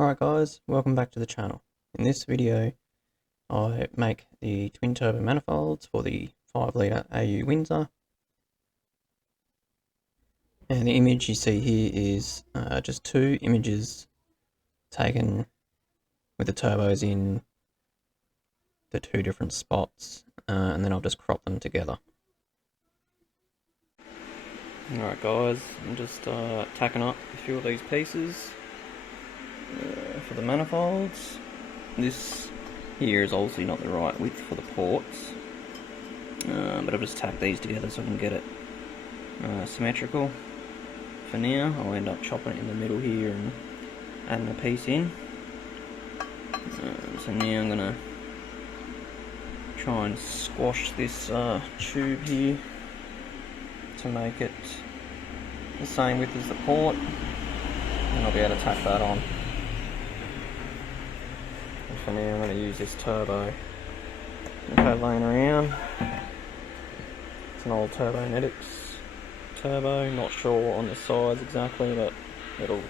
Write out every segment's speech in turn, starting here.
Alright guys, welcome back to the channel. In this video I make the twin turbo manifolds for the 5 litre AU Windsor, and the image you see here is just two images taken with the turbos in the two different spots, and then I'll just crop them together. Alright guys, I'm just tacking up a few of these pieces for the manifolds. This here is obviously not the right width for the ports, but I've just tacked these together so I can get it symmetrical. For now, I'll end up chopping it in the middle here and adding a piece in. So now I'm going to try and squash this tube here to make it the same width as the port, and I'll be able to tack that on. And for now I'm going to use this turbo laying around. It's an old Turbonetics turbo, not sure on the size exactly, but it'll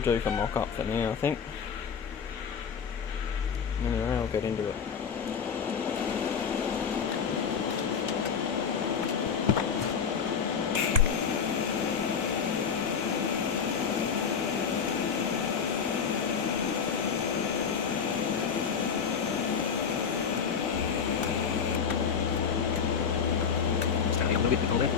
do for mock up for now, I think. Anyway, I'll get into it. Standing a little bit before that.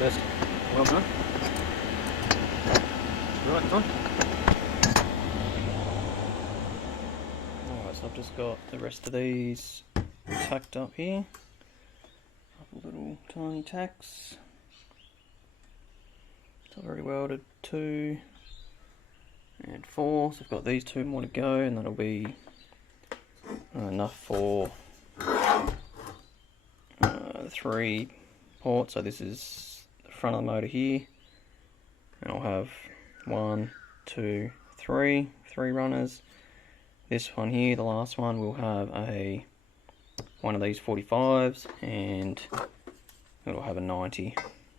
That's well done. Right on. Alright, so I've just got the rest of these tacked up here. Couple little tiny tacks. So I've already welded 2 and 4, so I've got these 2 more to go, and that'll be enough for 3 ports. So this is the front of the motor here, and I'll have 1, 2, 3 runners. This one here, the last one, will have one of these 45s, and it'll have a 90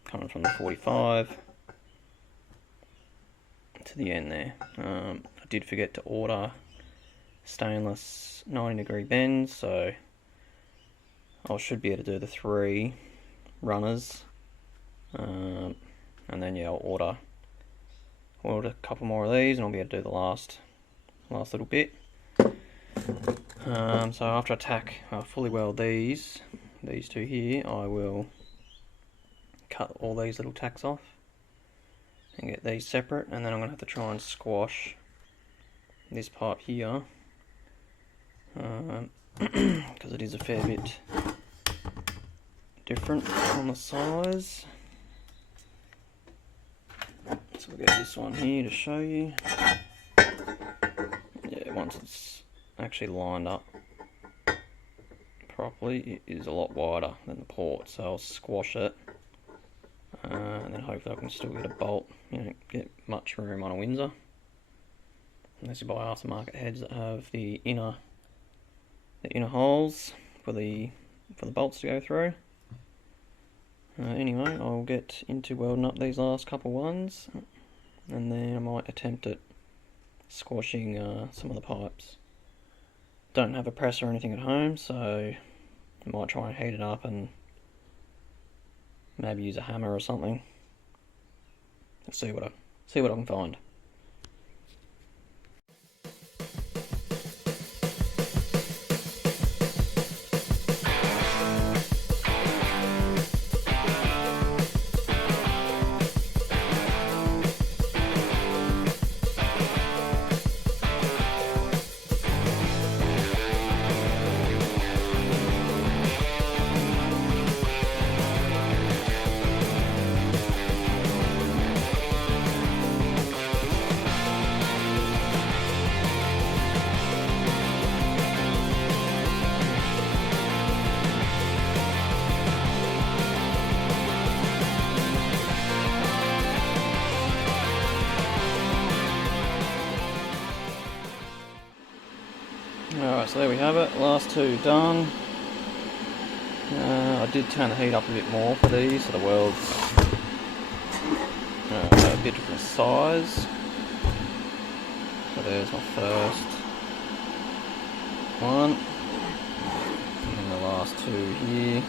coming from the 45 to the end there. I did forget to order stainless 90-degree bends, so I should be able to do the 3 runners, and then yeah, I'll order a couple more of these, and I'll be able to do the last little bit. So after I fully weld these 2 here, I will cut all these little tacks off and get these separate, and then I'm going to have to try and squash this pipe here, because it is a fair bit different on the size. So we'll get this one here to show you. Yeah, once it's actually lined up properly, it is a lot wider than the port, so I'll squash it, and then hopefully I can still get a bolt. You don't get much room on a Windsor unless you buy aftermarket heads that have the inner holes for the bolts to go through. Anyway, I'll get into welding up these last couple ones, and then I might attempt at squashing some of the pipes. Don't have a press or anything at home, so I might try and heat it up and maybe use a hammer or something. Let's see what I can find. Alright, so there we have it, last 2 done. I did turn the heat up a bit more for these, so the weld's a bit different size. So there's my first one, and the last 2 here,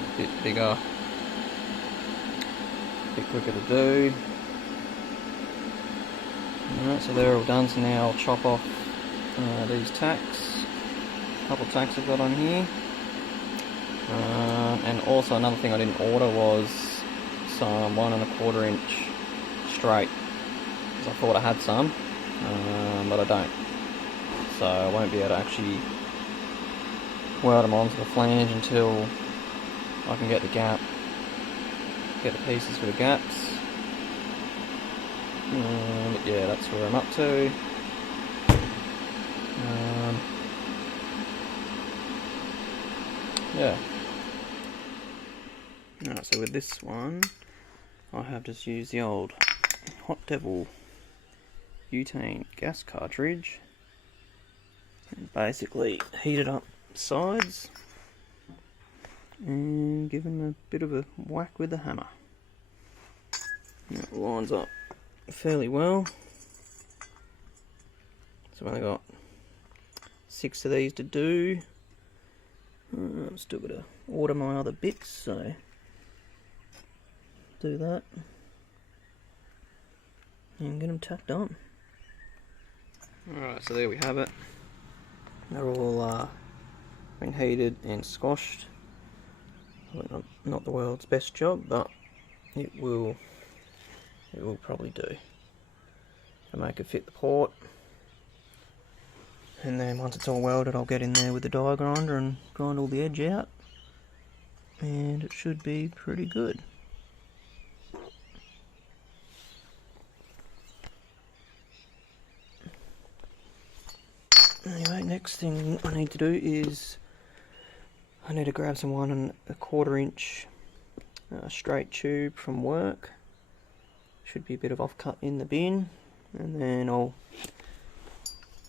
a bit bigger, a bit quicker to do. Alright, so they're all done, so now I'll chop off these tacks, a couple of tacks I've got on here, and also another thing I didn't order was some 1 1/4 inch straight, because I thought I had some, but I don't, so I won't be able to actually weld them onto the flange until I can get the pieces for the gaps. But yeah, that's where I'm up to. Yeah. Alright, so with this one, I have just used the old Hot Devil butane gas cartridge and basically heated up sides and given them a bit of a whack with the hammer. And it lines up fairly well. So I've only got 6 of these to do. I'm still got to order my other bits, so do that and get them tacked on. Alright, so there we have it. They're all been heated and squashed. Not the world's best job, but it will probably do to make it fit the port. And then once it's all welded, I'll get in there with the die grinder and grind all the edge out, and it should be pretty good. next thing I need to do is I need to grab some 1¼ inch straight tube from work. Should be a bit of offcut in the bin, and then I'll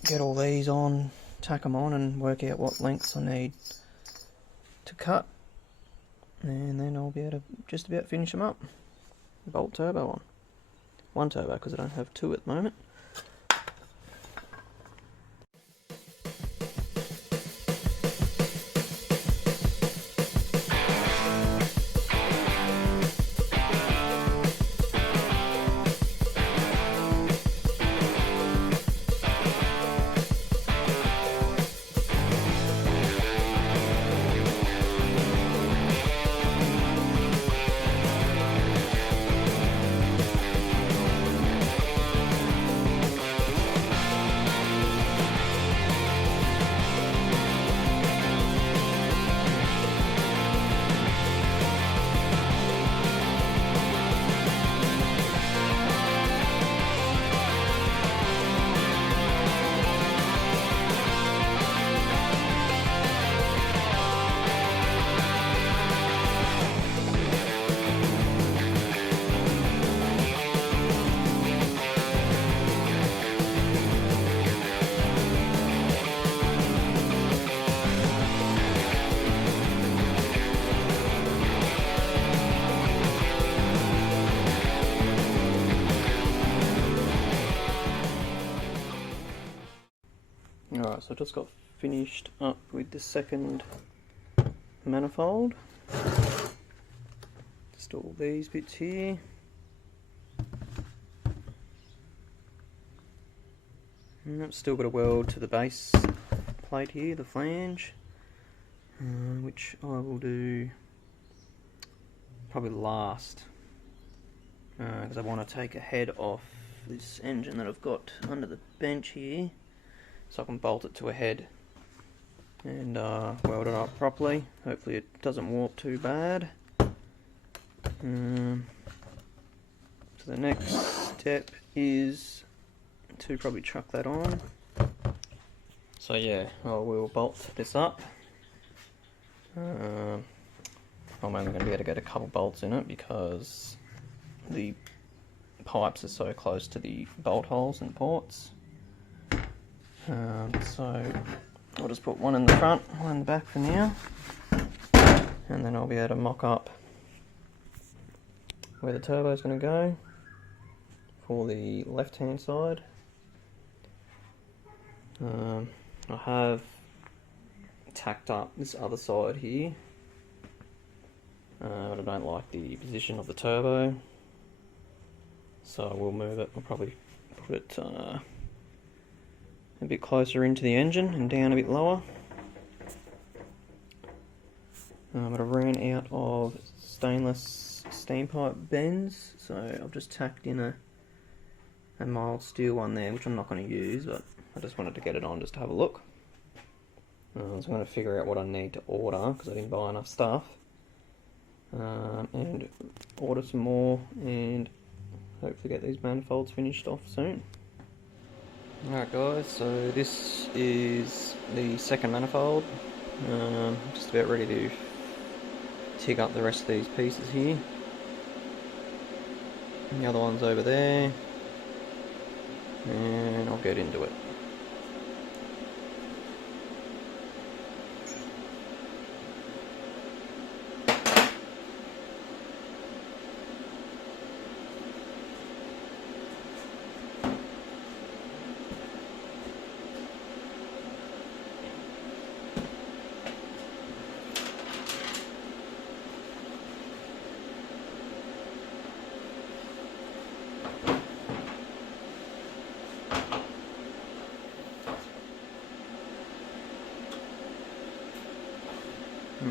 get all these on, tack them on, and work out what lengths I need to cut, and then I'll be able to just about finish them up. Bolt turbo on. One turbo because I don't have two at the moment. Alright, so I just got finished up with the second manifold. Just all these bits here. And I've still got to weld to the base plate here, the flange, which I will do probably last, because I want to take a head off this engine that I've got under the bench here, so I can bolt it to a head and weld it up properly. Hopefully it doesn't warp too bad. So the next step is to probably chuck that on. So yeah, I will bolt this up. I'm only going to be able to get a couple bolts in it because the pipes are so close to the bolt holes and ports. So I'll just put one in the front, one in the back for now, and then I'll be able to mock up where the turbo is going to go for the left hand side. I have tacked up this other side here, but I don't like the position of the turbo, so I will move it. I'll probably put it a bit closer into the engine and down a bit lower. But I ran out of stainless steam pipe bends, so I've just tacked in a mild steel one there, which I'm not going to use, but I just wanted to get it on just to have a look. So I'm going to figure out what I need to order because I didn't buy enough stuff, and order some more and hopefully get these manifolds finished off soon. Alright guys, so this is the second manifold. Just about ready to TIG up the rest of these pieces here. And the other one's over there, and I'll get into it.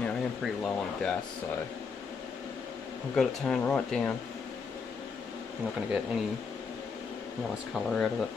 Yeah, I am pretty low on gas, so I've got it turned right down. I'm not going to get any nice colour out of it.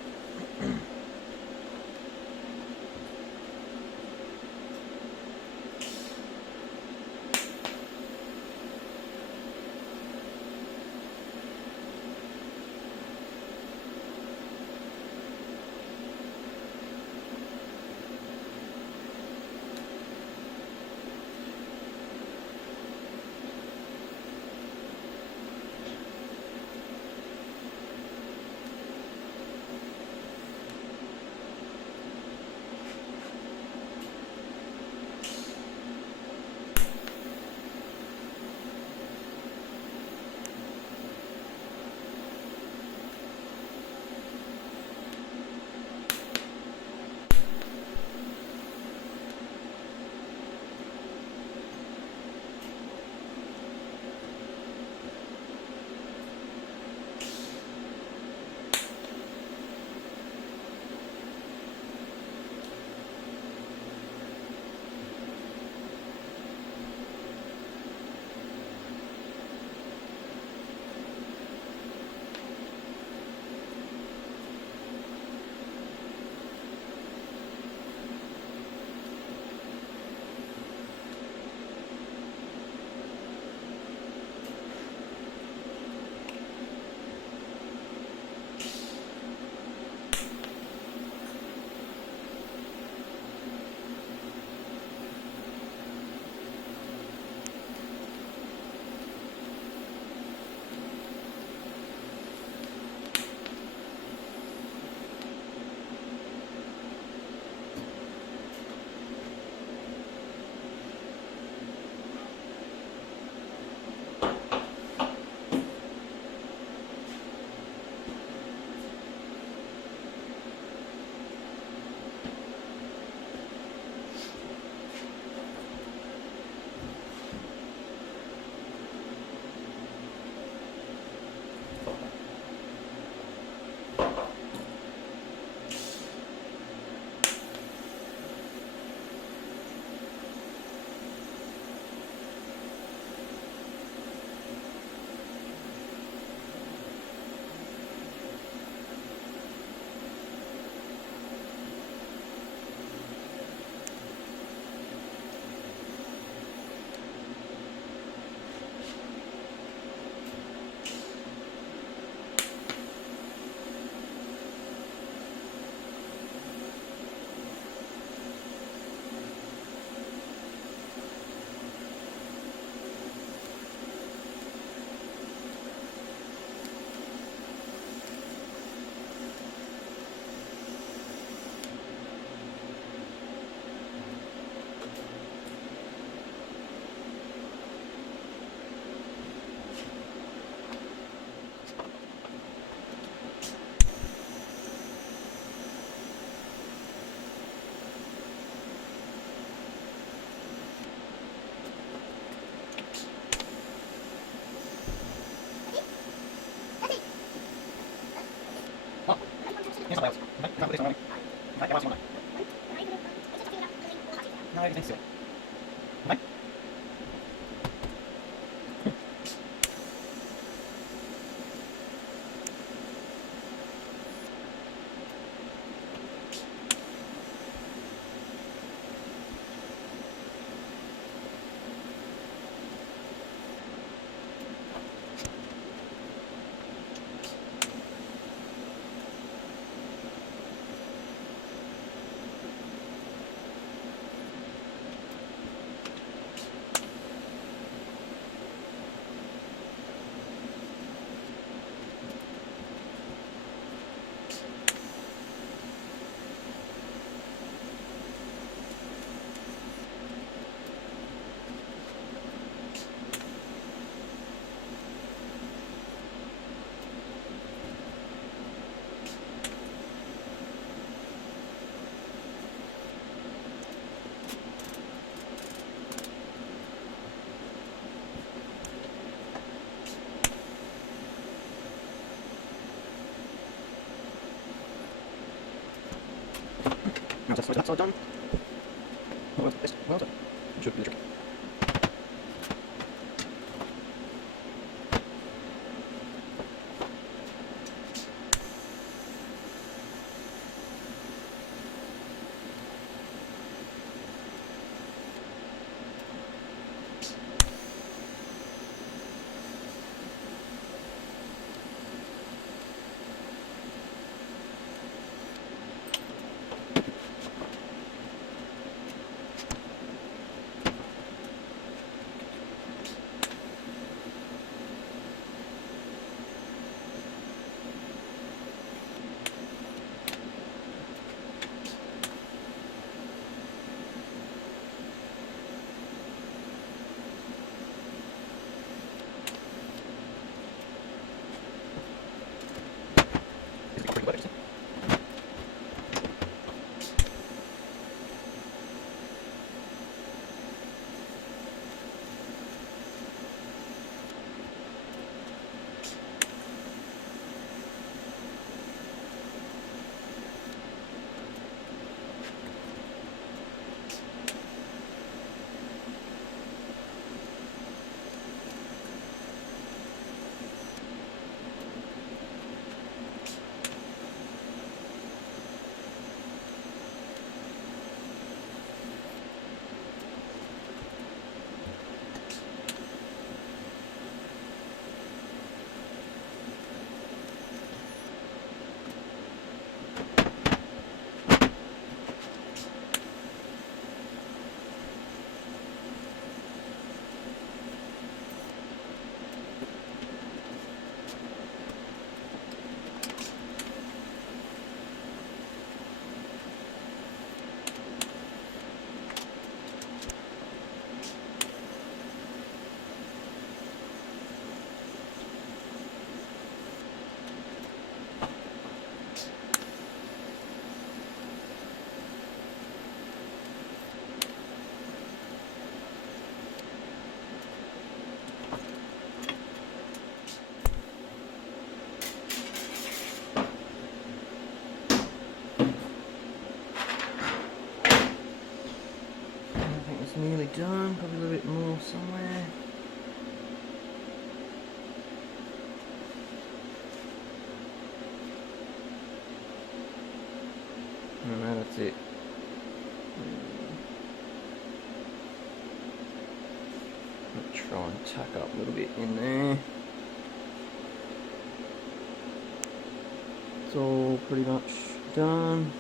Okay, what's your name? No, you can still. Okay. Now that's the upside down. Well done. Should be the trick. Nearly done, probably a little bit more somewhere. No, that's it. I'll try and tuck up a little bit in there. It's all pretty much done.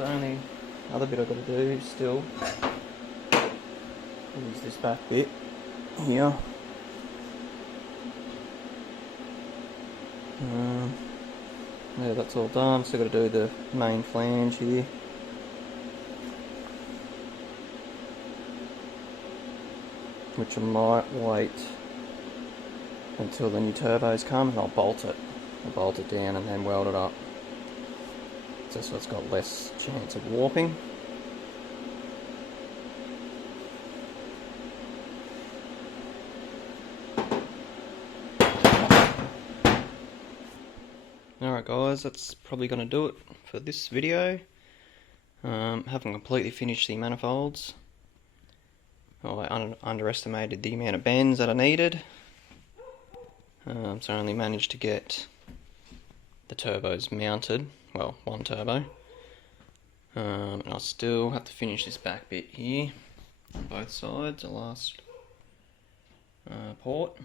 So the only other bit I've got to do still is this back bit here. Yeah, that's all done. Still got to do the main flange here. Which I might wait until the new turbos come and I'll bolt it. I'll bolt it down and then weld it up. Just so it's got less chance of warping. Alright guys, that's probably going to do it for this video. Haven't completely finished the manifolds. I underestimated the amount of bends that I needed. So I only managed to get the turbos mounted. Well, one turbo. And I still have to finish this back bit here on both sides, the last port.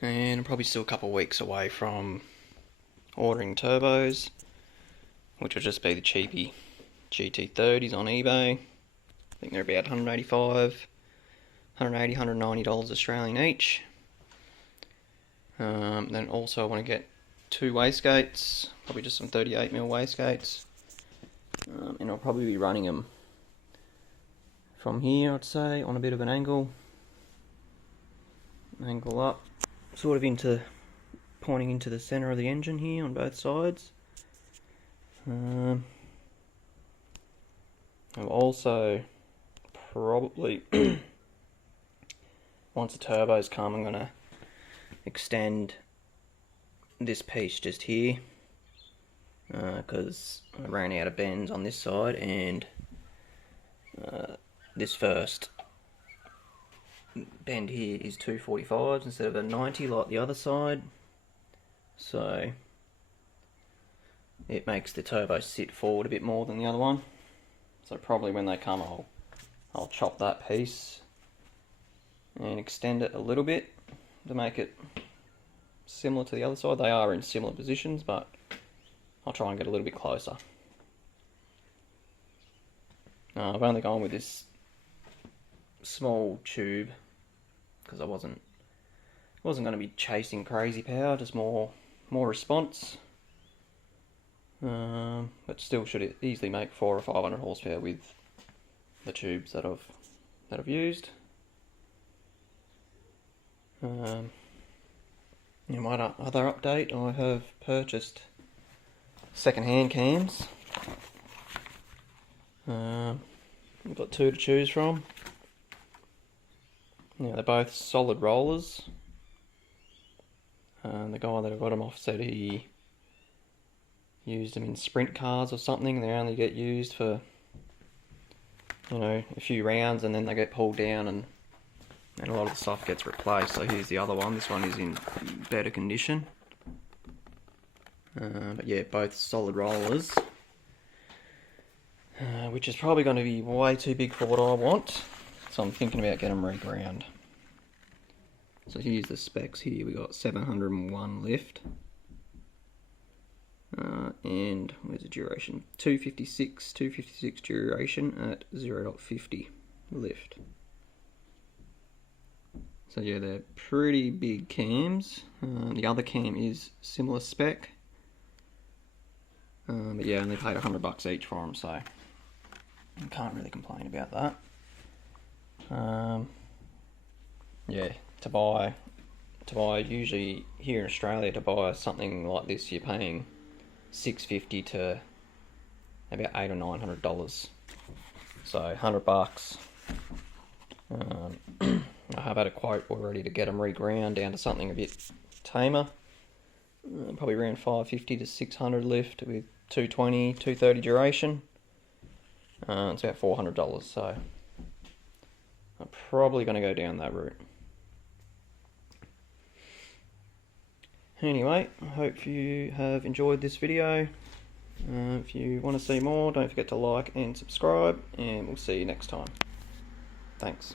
And I'm probably still a couple of weeks away from ordering turbos, which will just be the cheapy GT30s on eBay. I think they're about $180, $190 Australian each. Then also I want to get 2 wastegates, probably just some 38mm wastegates. And I'll probably be running them from here, I'd say, on a bit of an angle up, sort of pointing into the centre of the engine here on both sides. I'll also probably, once the turbos come, I'm going to extend this piece just here, because I ran out of bends on this side, and this first bend here is 245s instead of a 90 like the other side, so it makes the turbo sit forward a bit more than the other one. So probably when they come, I'll chop that piece and extend it a little bit to make it similar to the other side. They are in similar positions, but I'll try and get a little bit closer. I've only gone with this small tube because I wasn't going to be chasing crazy power, just more response. But still should easily make 400 or 500 horsepower with the tubes that I've used. In my other update, I have purchased second-hand cams. We've got 2 to choose from. Now they're both solid rollers. The guy that I got them off said he used them in sprint cars or something. They only get used for, a few rounds, and then they get pulled down and a lot of the stuff gets replaced. So here's the other one. This one is in better condition. But yeah, both solid rollers, which is probably going to be way too big for what I want. So I'm thinking about getting them reground. So here's the specs here. We got 701 lift. And where's the duration? 256 duration at 0.50 lift. So yeah, they're pretty big cams. The other cam is similar spec. But yeah, only paid $100 each for them, so I can't really complain about that. Yeah, to buy usually here in Australia, to buy something like this, you're paying $650 to about $800 or $900. So $100. I have had a quote already to get them reground down to something a bit tamer. Probably around 550 to 600 lift with 220, 230 duration. It's about $400, so I'm probably going to go down that route. Anyway, I hope you have enjoyed this video. If you want to see more, don't forget to like and subscribe, and we'll see you next time. Thanks.